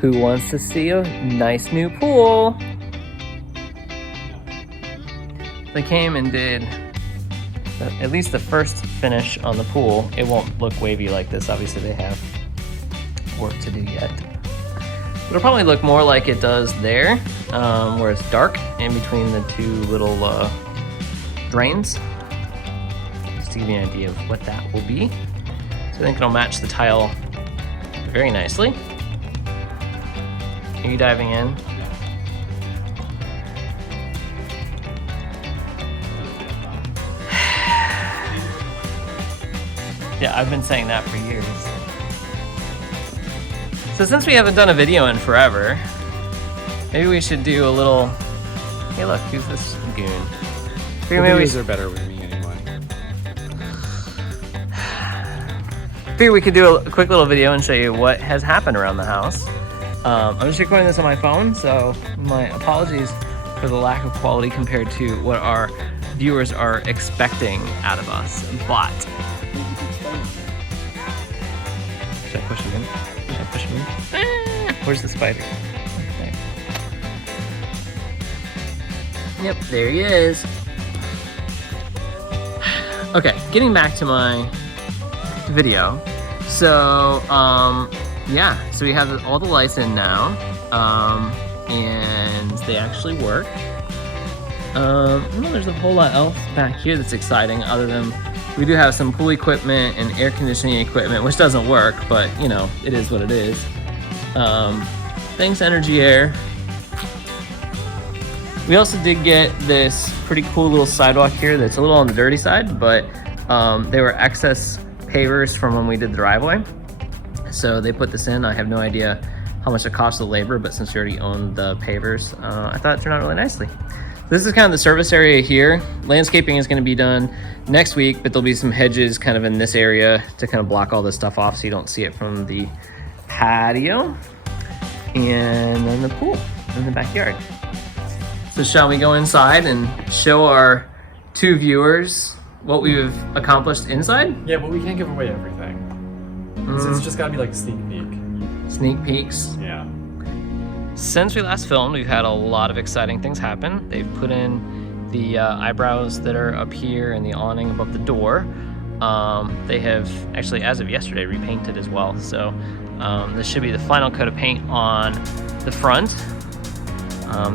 Who wants to see a nice new pool? They came and did at least the first finish on the pool. It won't look wavy like this. Obviously they have work to do yet. It'll probably look more like it does there, where it's dark in between the two little drains. Just to give you an idea of what that will be. So I think it'll match the tile very nicely. Are you diving in? Yeah, I've been saying that for years. So since we haven't done a video in forever, maybe we should do a little... Hey look, who's this goon? The videos are better with me anyway. Figure we could do a quick little video and show you what has happened around the house. I'm just recording this on my phone, so my apologies for the lack of quality compared to what our viewers are expecting out of us. But should I push him in? Should I push him in? Ah, where's the spider? Okay. Yep, there he is. Okay, getting back to my video. So, yeah, so we have all the lights in now, and they actually work. I don't know, there's a whole lot else back here that's exciting other than we do have some pool equipment and air conditioning equipment, which doesn't work, but you know, it is what it is. Thanks Energy Air. We also did get this pretty cool little sidewalk here that's a little on the dirty side, but they were excess pavers from when we did the driveway. So they put this in. I have no idea how much it cost the labor, but since we already owned the pavers, I thought it turned out really nicely. This is kind of the service area here. Landscaping is going to be done next week, but there'll be some hedges kind of in this area to kind of block all this stuff off so you don't see it from the patio. And then the pool in the backyard. So shall we go inside and show our two viewers what we've accomplished inside? Yeah, but we can't give away everything. It's just gotta be like a sneak peek. Sneak peeks. Yeah. Since we last filmed, we've had a lot of exciting things happen. They've put in the eyebrows that are up here and the awning above the door. They have actually, as of yesterday, repainted as well. So this should be the final coat of paint on the front.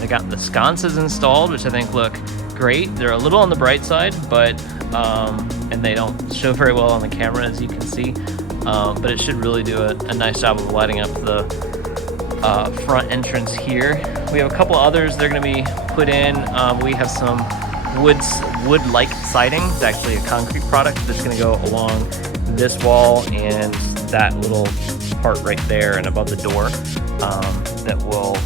They got the sconces installed, which I think look great. They're a little on the bright side, but and they don't show very well on the camera, as you can see. But it should really do a nice job of lighting up the front entrance here. We have a couple others that are going to be put in. We have some wood-like siding. It's actually a concrete product that's going to go along this wall and that little part right there and above the door that will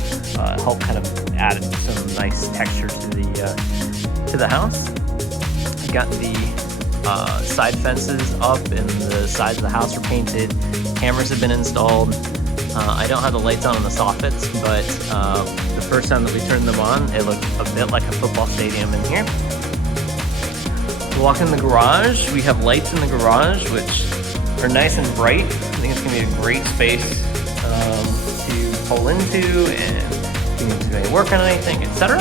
help kind of add some nice texture to the house. We got the side fences up and the sides of the house are painted. Cameras have been installed. I don't have the lights on the soffits, but the first time that we turned them on, it looked a bit like a football stadium in here. Walk in the garage. We have lights in the garage, which are nice and bright. I think it's going to be a great space to pull into and if you need to do any work on anything, etc.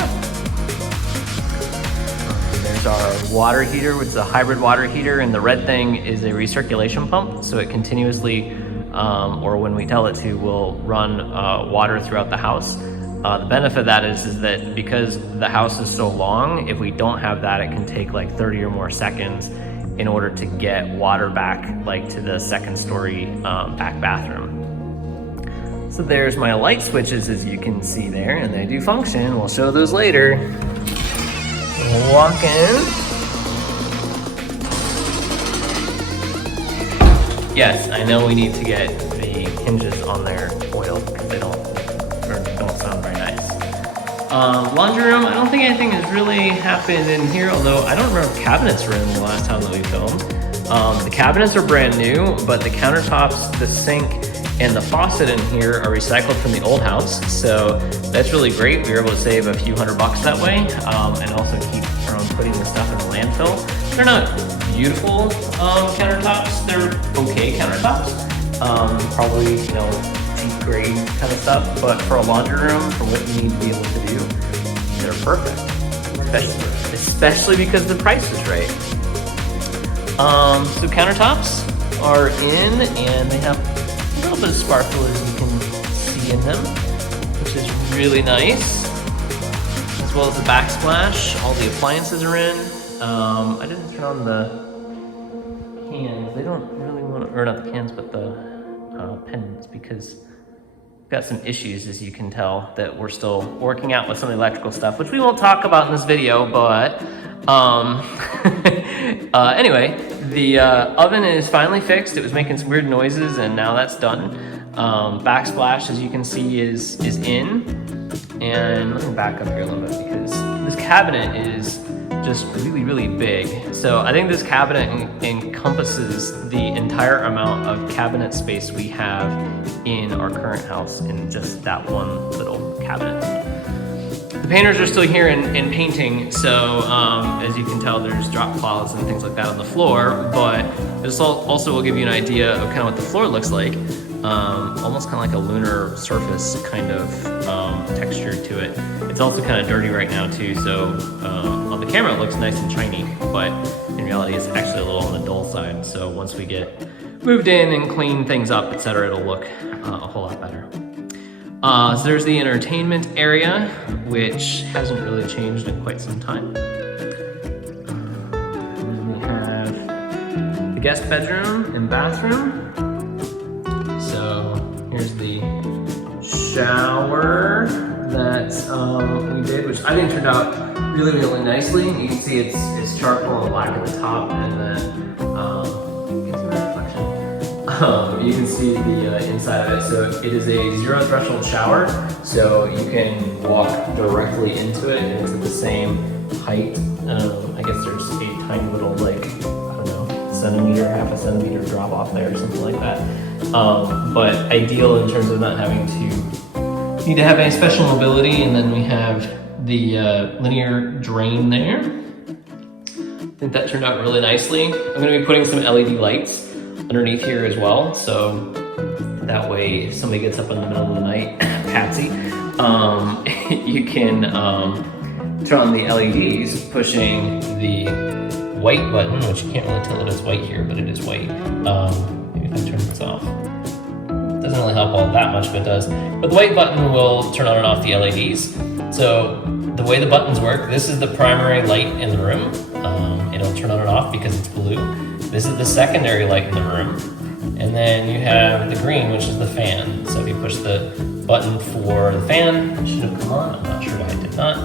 There's our water heater, which is a hybrid water heater, and the red thing is a recirculation pump, so it continuously, or when we tell it to, will run water throughout the house. The benefit of that is that because the house is so long, if we don't have that, it can take like 30 or more seconds in order to get water back like to the second story back bathroom. So there's my light switches, as you can see there, and they do function. We'll show those later. Walk in. Yes, I know we need to get the hinges on there oiled because they don't sound very nice. Laundry room, I don't think anything has really happened in here, although I don't remember if cabinets were in the last time that we filmed. The cabinets are brand new, but the countertops, the sink, and the faucet in here are recycled from the old house, so that's really great. We were able to save a few $100 that way, and also keep from putting the stuff in the landfill. They're not beautiful countertops, they're okay countertops. Probably, you know, antique grade kind of stuff, but for a laundry room, for what you need to be able to do, they're perfect. Especially because the price is right. So countertops are in, and they have a little bit of sparkle as you can see in them, which is really nice. As well as the backsplash, all the appliances are in. I didn't turn on the cans. They don't really want to, or not the cans, but the pendants, because we've got some issues, as you can tell, that we're still working out with some of the electrical stuff, which we won't talk about in this video, but anyway, the oven is finally fixed. It was making some weird noises, and now that's done. Backsplash, as you can see, is in. And let me back up here a little bit, because this cabinet is just really, really big. So I think this cabinet encompasses the entire amount of cabinet space we have in our current house in just that one little cabinet. The painters are still here and painting, so as you can tell, there's drop cloths and things like that on the floor, but this also will give you an idea of kind of what the floor looks like. Almost kind of like a lunar surface kind of texture to it. It's also kind of dirty right now too, so on the camera it looks nice and shiny, but in reality it's actually a little on the dull side. So once we get moved in and clean things up, etc., it'll look a whole lot better. So there's the entertainment area, which hasn't really changed in quite some time. And then we have the guest bedroom and bathroom. So here's the shower that we did, which I think turned out really, really nicely. You can see it's charcoal and black at the top, and then get some reflection. You can see the inside of it. So it is a 0 threshold shower, so you can walk directly into it, and it's at the same height. I guess there's a tiny little, like, I don't know, centimeter, half a centimeter drop off there or something like that. But ideal in terms of not having to need to have any special mobility. And then we have the linear drain there. I think that turned out really nicely. I'm going to be putting some LED lights underneath here as well, so that way if somebody gets up in the middle of the night, Patsy, you can turn on the LEDs pushing the white button, which you can't really tell that it's white here, but it is white. Maybe if I turn this off. Doesn't really help all that much, but it does. But the white button will turn on and off the LEDs. So the way the buttons work, this is the primary light in the room. It'll turn on and off because it's blue. This is the secondary light in the room. And then you have the green, which is the fan. So if you push the button for the fan, it should have come on. I'm not sure why it did not.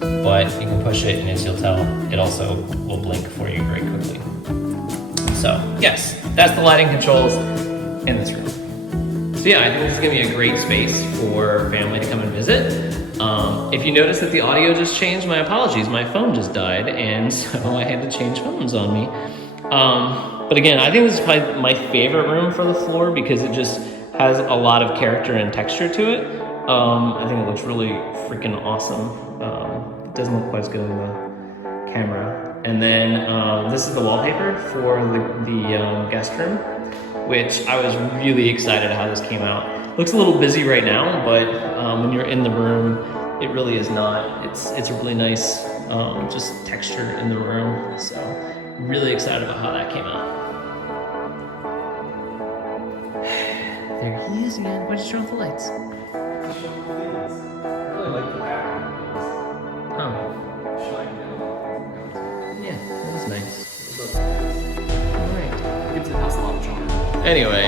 But you can push it, and as you'll tell, it also will blink for you very quickly. So yes, that's the lighting controls in this room. So yeah, I think this is gonna be a great space for family to come and visit. If you notice that the audio just changed, my apologies. My phone just died, and so I had to change phones on me. But again, I think this is probably my favorite room for the floor because it just has a lot of character and texture to it. I think it looks really freaking awesome. It doesn't look quite as good in the camera. And then this is the wallpaper for the guest room, which I was really excited how this came out. Looks a little busy right now, but when you're in the room, it really is not. It's a really nice just texture in the room. So really excited about how that came out. There he is again. Why'd you turn off the lights? I really like the back. Oh. Yeah, that was nice. Alright. Gives the house a lot of charm. Anyway,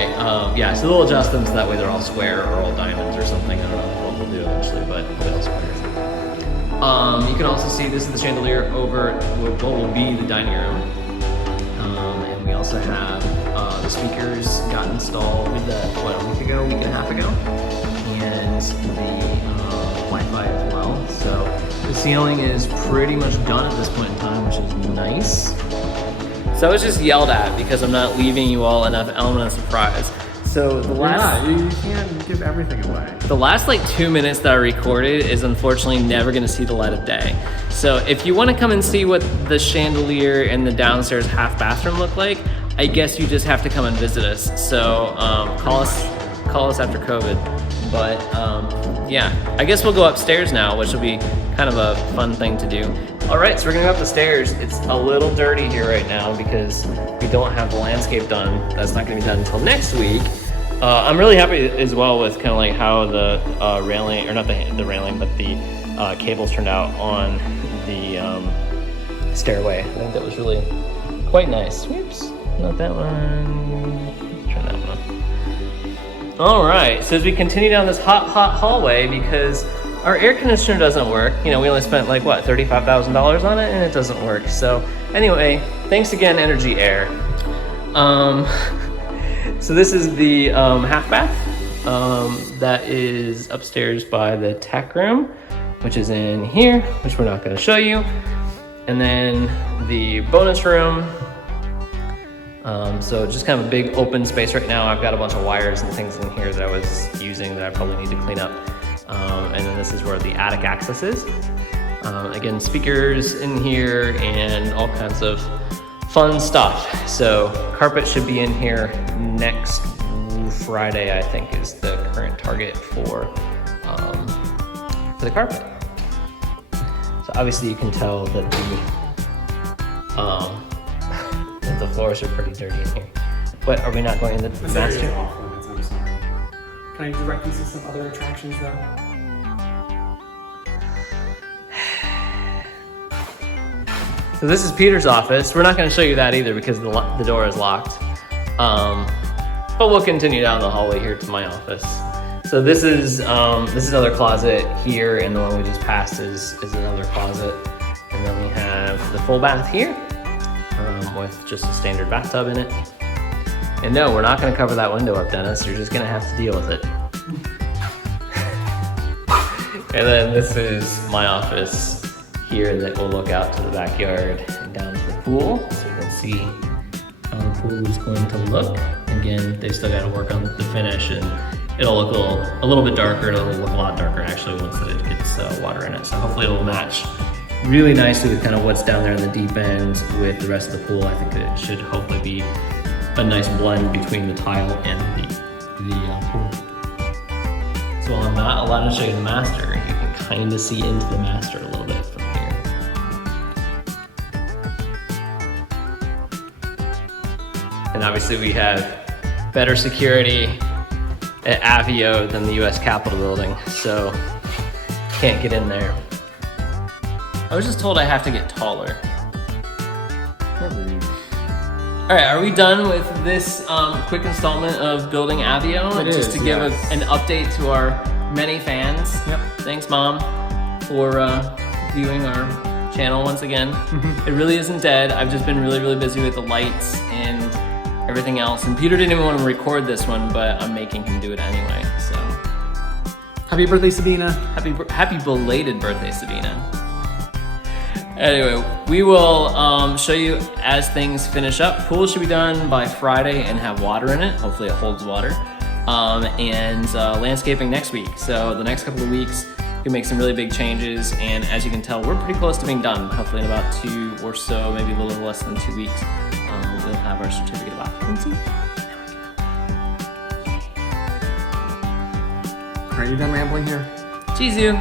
yeah, so they'll adjust them so that way they're all square or all diamonds or something. I don't know what we'll do eventually, but they'll square. You can also see this is the chandelier over what will be the dining room. And we also have the speakers got installed a week and a half ago, and the Wi-Fi as well. So the ceiling is pretty much done at this point in time, which is nice. So I was just yelled at because I'm not leaving you all enough element of surprise. So the last you can't give everything away. The last like 2 minutes that I recorded is unfortunately never gonna see the light of day. So if you wanna come and see what the chandelier and the downstairs half bathroom look like, I guess you just have to come and visit us. So call call us after COVID. But yeah, I guess we'll go upstairs now, which will be kind of a fun thing to do. All right, so we're gonna go up the stairs. It's a little dirty here right now because we don't have the landscape done. That's not gonna be done until next week. I'm really happy as well with kind of like how the railing, or not the railing, but the cables turned out on the stairway. I think that was really quite nice. Whoops, not that one. Let's try that one. All right, so as we continue down this hot hallway, because our air conditioner doesn't work, you know, we only spent like what, $35,000 on it, and it doesn't work. So anyway, thanks again, Energy Air. So this is the half bath that is upstairs by the tech room, which is in here, which we're not going to show you. And then the bonus room. So just kind of a big open space right now. I've got a bunch of wires and things in here that I was using that I probably need to clean up. And then this is where the attic access is. Again, speakers in here and all kinds of fun stuff. So carpet should be in here next Friday, I think, is the current target for the carpet. So obviously you can tell that the floors are pretty dirty in here. But are we not going in the This master? area is off limits, I'm sorry. Can I direct you to some other attractions though? So this is Peter's office. We're not going to show you that either because the door is locked. But we'll continue down the hallway here to my office. So this is another closet here, and the one we just passed is another closet. And then we have the full bath here with just a standard bathtub in it. And no, we're not going to cover that window up, Dennis. You're just going to have to deal with it. And then this is my office here that will look out to the backyard and down to the pool, so you can see how the pool is going to look. Again, they still got to work on the finish, and it'll look a little bit darker. It'll look a lot darker actually once it gets water in it. So hopefully it'll match really nicely with kind of what's down there in the deep end with the rest of the pool. I think it should hopefully be a nice blend between the tile and the pool. So while I'm not allowed to show you the master, you can kind of see into the master a little bit from here. And obviously we have better security at Aveo than the US Capitol building, so can't get in there. I was just told I have to get taller. All right, are we done with this quick installment of building Aveo? It just is, to give yes. an update to our many fans. Yep. Thanks, Mom, for viewing our channel once again. It really isn't dead. I've just been really, really busy with the lights and everything else. And Peter didn't even want to record this one, but I'm making him do it anyway. So Happy birthday, Sabina. happy belated birthday, Sabina. Anyway, we will show you as things finish up. Pool should be done by Friday and have water in it. Hopefully it holds water. And landscaping next week. So the next couple of weeks, we can make some really big changes. And as you can tell, we're pretty close to being done. Hopefully in about 2 or so, maybe a little less than 2 weeks, we'll have our certificate of occupancy. Are you done rambling here? Cheese you.